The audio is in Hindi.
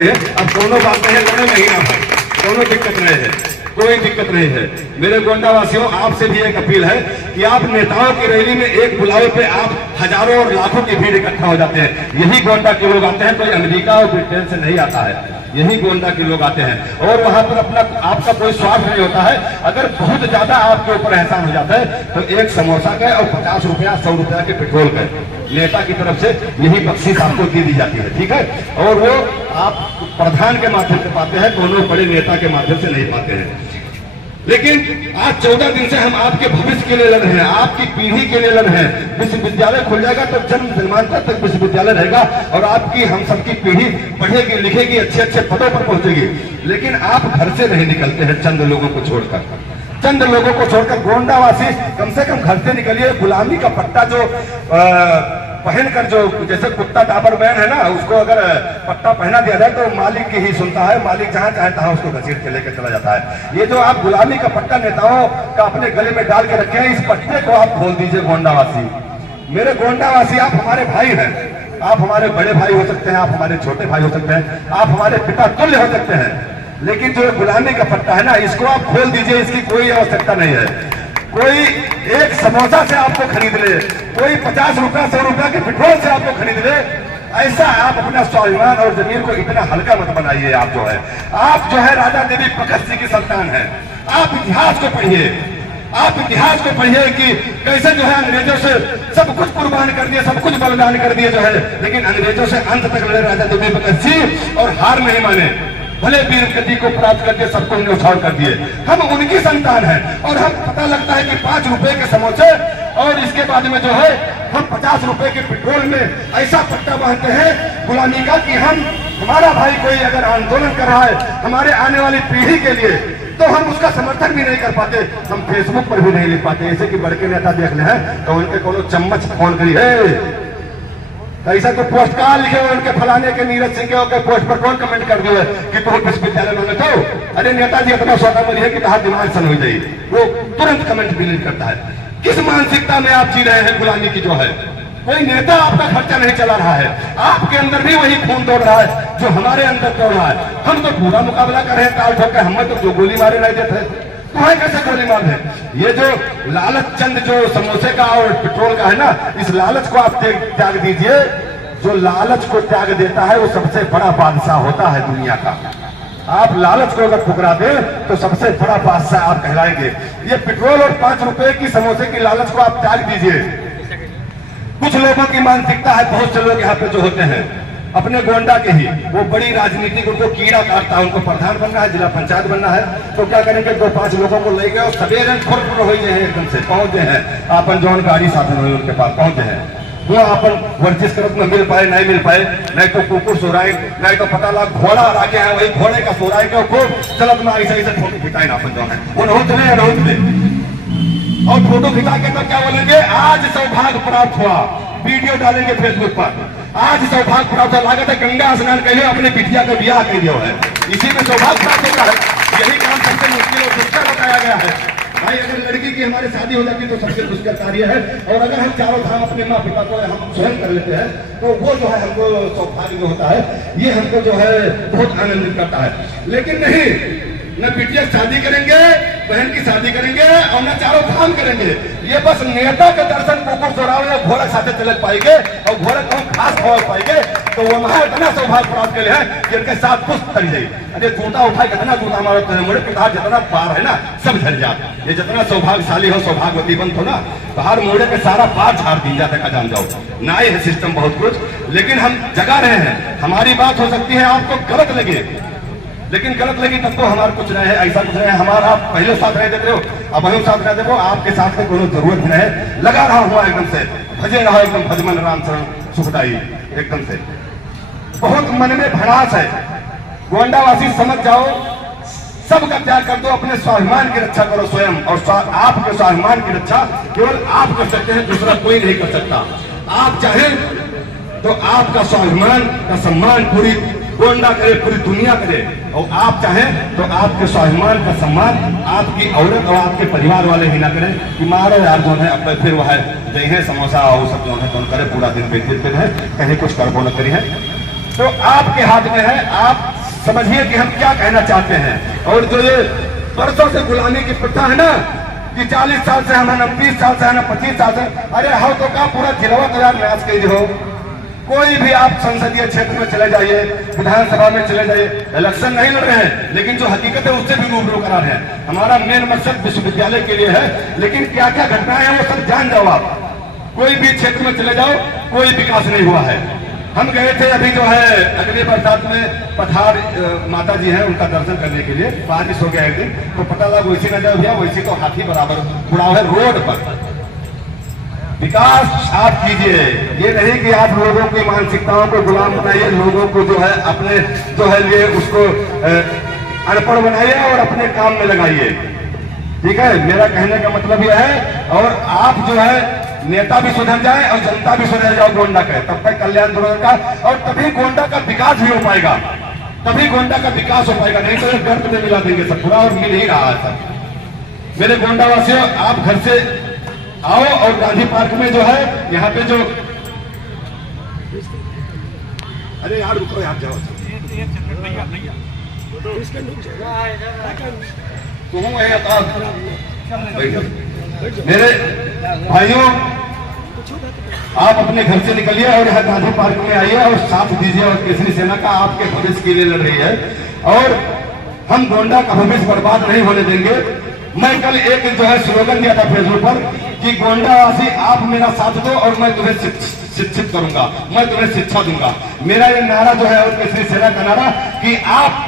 अब दोनों बातें हैं, दोनों महीना भर दोनों दिक्कत रहे हैं, कोई दिक्कत नहीं है। मेरे गोंडा वासियों, आपसे भी एक अपील है कि आप नेताओं की रैली में एक बुलावे पे आप हजारों और लाखों की भीड़ इकट्ठा हो जाते हैं। यही गोंडा के लोग आते हैं, कोई अमेरिका और ब्रिटेन से नहीं आता है, यही गोंडा के लोग आते हैं। और वहां पर अपना आपका कोई स्वार्थ नहीं होता है। अगर बहुत ज्यादा आपके ऊपर एहसान हो जाता है तो एक समोसा का और 50 रुपया 100 रुपया के पेट्रोल का नेता की तरफ से यही बख्शीश आपको दी जाती है, ठीक है। और वो आप प्रधान के माध्यम से पाते हैं, दोनों बड़े नेता के माध्यम से नहीं पाते हैं। लेकिन आज 14 दिन से हम आपके भविष्य के लिए लड़ रहे हैं, आपकी पीढ़ी के लिए लड़ रहे हैं। विश्वविद्यालय खुल जाएगा तो जन्म जन्मांतर तक विश्वविद्यालय रहेगा और आपकी हम सबकी पीढ़ी पढ़ेगी लिखेगी, अच्छे अच्छे पदों पर पहुंचेगी। लेकिन आप घर से नहीं निकलते हैं, चंद लोगों को छोड़कर, चंद लोगों को छोड़कर। गोंडावासी कम से कम घर से निकलिए। गुलामी का पट्टा जो पहनकर, जो जैसे कुत्ता डाबरमैन है ना, उसको अगर पट्टा पहना दिया जाए तो मालिक की ही सुनता है, मालिक जहां चाहता है उसको घसीट के लेकर चला जाता है। ये जो आप गुलामी का पट्टा नेताओं का अपने गले में डाल के रखे हैं, इस पट्टे को आप खोल दीजिए। गोंडावासी, मेरे गोंडावासी, आप हमारे भाई हैं, आप हमारे बड़े भाई हो सकते हैं, आप हमारे छोटे भाई हो सकते हैं, आप हमारे पिता तुल्य हो सकते हैं। लेकिन जो गुलामी का पट्टा है ना, इसको आप खोल दीजिए, इसकी कोई आवश्यकता नहीं है। कोई एक समोसा से आपको खरीद ले, कोई 50 रुपया 100 रुपया के पेट्रोल से आपको खरीद ले, ऐसा आप अपना स्वाभिमान और जमीन को इतना हल्का मत बनाइए। आप जो है राजा देवी भगत सिंह की संतान है। आप इतिहास को पढ़िए, आप इतिहास को पढ़िए कि कैसे जो है अंग्रेजों से सब कुछ कुर्बान कर दिए, सब कुछ बलिदान कर दिए जो है, लेकिन अंग्रेजों से अंत तक लड़े राजा देवी भगत सिंह और हार नहीं माने। भले वीर गति को प्राप्त करके सबको न्यौछावर कर दिए। हम उनकी संतान हैं और हम पता लगता है कि 5 रुपए के समोसे और इसके बाद में जो है हम 50 रुपए के पेट्रोल में ऐसा पट्टा बांधते हैं गुलामी का कि हमारा भाई कोई अगर आंदोलन कर रहा है हमारे आने वाली पीढ़ी के लिए, तो हम उसका समर्थन भी नहीं कर पाते, हम फेसबुक पर भी नहीं लिख पाते। ऐसे कि बड़के नेता देख ले हैं तो उनके कोनो चम्मच फोन करी है, ऐसा तो पोस्ट कहा लिखे हुए उनके फलाने के नीरज सिंह के पोस्ट पर कौन कमेंट कर दिया कि तुम विश्वविद्यालय में तो, अरे नेताजी इतना सोता मरी है कि कहा दिमाग सन हो जाए, वो तुरंत कमेंट डिलीट करता है। किस मानसिकता में आप जी रहे हैं गुलामी की जो है? कोई नेता आपका खर्चा नहीं चला रहा है, आपके अंदर भी वही खून दौड़ रहा है जो हमारे अंदर दौड़ रहा है। हम तो पूरा मुकाबला कर रहे हैं ताल ठोक के, हमें तो जो गोली मारे नहीं देते, तुम्हें कैसे गोली मार दे? ये जो लालच चंद जो समोसे का और पेट्रोल का है ना, इस लालच को आप त्याग दीजिए। जो लालच को त्याग देता है वो सबसे बड़ा बादशाह होता है दुनिया का। आप लालच को अगर ठुकरा दें तो सबसे बड़ा बादशाह आप कहलाएंगे। ये पेट्रोल और 5 रुपए की समोसे की लालच को आप त्याग दीजिए। कुछ लोगों की मानसिकता है, बहुत से लोग यहाँ पे जो होते हैं अपने गोंडा के ही, वो बड़ी राजनीतिक उनको कीड़ा काटता है, उनको प्रधान बनना है, जिला पंचायत बनना है, तो क्या करेंगे 2-5 लोगों को ले गए और सवेरे खुरपुर हो गए हैं, एकदम से पहुंचे हैं अपन जौन गाड़ी साधन हुई उनके पास पहुंचे हैं। वो अपन वर्जिश करत में मिल पाए नहीं मिल पाए, नहीं तो कुकुर सोराए, नहीं तो पता लगा घोड़ा आगे है, वही घोड़े का सोराए के खूब चलत में ऐसे ऐसे फोटो खिंचाए ना अपन जो है वो रोज ले और फोटो खिंचा के तो क्या बोलेंगे, आज सौभाग्य प्राप्त हुआ, वीडियो डालेंगे फेसबुक पर, आज सौभाग्य प्राप्त हुआ, लागत है गंगा स्नान कहिए अपने बिटिया का ब्याह कर दिया है, इसी में सौभाग्य प्राप्त होता है। यही काम सबसे मुश्किल और दुष्कर बताया गया है। भाई अगर लड़की की हमारी शादी हो जाती तो सबसे दुष्कर कार्य है, और अगर हम चारों धाम अपने माँ पिता को हम स्वयं कर लेते हैं तो वो जो है हमको सौभाग्य जो होता है, ये हमको जो है बहुत आनंदित करता है। लेकिन नहीं, न बिटिया शादी करेंगे, बहन की शादी करेंगे और न चारों धाम करेंगे। ये बस नेता के दर्शन कुकुर चौराहे या घोड़क साथे चलक पाएंगे और घोड़क कहूँ खास खोल पाएंगे, तो वो वहां इतना सौभाग्य प्राप्त कर हैं जिनके साथ कुछ कर जाए। अरे जूता उठाए कितना जूता मारते हैं, मोड़े पिता जितना पार है ना सब झड़ जाता। ये जितना सौभाग्यशाली हो, सौभाग्यवती बंद हो ना, बाहर मोड़े के सारा पार झाड़ दी जाता का जान जाओ ना। ये है सिस्टम बहुत कुछ, लेकिन हम जगा रहे हैं। हमारी बात हो सकती है आपको गलत लगे, लेकिन गलत लगी तब तो हमारा कुछ नहीं है, ऐसा कुछ नहीं है। हमारा आप पहले साथ रह देते हो, अब हम साथ रह दे, आपके साथ में कोई जरूरत नहीं है। लगा रहा हुआ एकदम से भजे रहा, एकदम भजमन राम शरण सुखदाई, एकदम से बहुत मन में भड़ास है। गोंडावासी समझ जाओ, सबका त्याग कर दो, अपने स्वाभिमान की रक्षा करो स्वयं, और आपके स्वाभिमान की रक्षा केवल आप कर सकते हैं, दूसरा कोई नहीं कर सकता। आप चाहें तो आपका स्वाभिमान का सम्मान पूरी गोंडा करे, पूरी दुनिया करे, और आप चाहें तो आपके स्वाभिमान का सम्मान आपकी औरत और आपके परिवार वाले ही ना करें कि मारो यार जो है अब फिर वह जय है समोसा और सब जो है तो करे पूरा दिन बेचते है, कहीं कुछ करबो न करी है। तो आपके हाथ में है, आप समझिए कि हम क्या कहना चाहते हैं। और जो ये बरसों से गुलामी की प्रथा है ना, कि 40 साल से हम है ना, 30 साल से है ना, 25 साल से, अरे हो तो का पूरा जिलवा तैयार न्यास कीजिए हो। कोई भी आप संसदीय क्षेत्र में चले जाइए, विधानसभा में चले जाइए, इलेक्शन नहीं लड़ रहे हैं, लेकिन जो हकीकत है उससे भी रूबरू करा रहे हैं। हमारा मेन मकसद विश्वविद्यालय के लिए है, लेकिन क्या क्या घटनाएं हैं वो सब जान जाओ आप। कोई भी क्षेत्र में चले जाओ, कोई विकास नहीं हुआ है। हम गए थे अभी जो है अगले बरसात में पठार माता जी हैं, उनका दर्शन करने के लिए, बारिश हो गया एक दिन, तो पता लगा वैसी न जाओ भैया, वैसी तो हाथी बराबर उड़ा है रोड पर। विकास आप कीजिए, ये नहीं कि आप लोगों की मानसिकताओं को गुलाम बनाइए, लोगों को जो है अपने जो है लिए उसको अनपढ़ बनाइए और अपने काम में लगाइए। ठीक है, मेरा कहने का मतलब यह है। और आप जो है नेता भी सुधर जाए और जनता भी सुधर जाओ गोंडा का, तब तक कल्याण दुर्ग का, और तभी गोंडा का विकास भी हो पाएगा, तभी गोंडा का विकास हो पाएगा। नहीं तो गर्त में मिला देंगे सब पूरा, और मिल ही रहा है सब। मेरे गोंडा वासियों, आप घर से आओ और गांधी पार्क में जो है यहाँ पे जो, अरे यार रुको यार, जाओ मेरे भाइयों, आप अपने घर से निकलिए और यहाँ गांधी पार्क में आइए और साथ दीजिए। और केसरी सेना का आपके भविष्य के लिए लड़ रही है, और हम गोंडा का भविष्य बर्बाद नहीं होने देंगे। मैं कल एक जो है स्लोगन दिया था फेसबुक पर कि गोंडावासी आप मेरा साथ दो और मैं तुम्हें शिक्षित करूंगा, मैं तुम्हें शिक्षा दूंगा। मेरा ये नारा जो है और केसरी सेना का नारा कि आप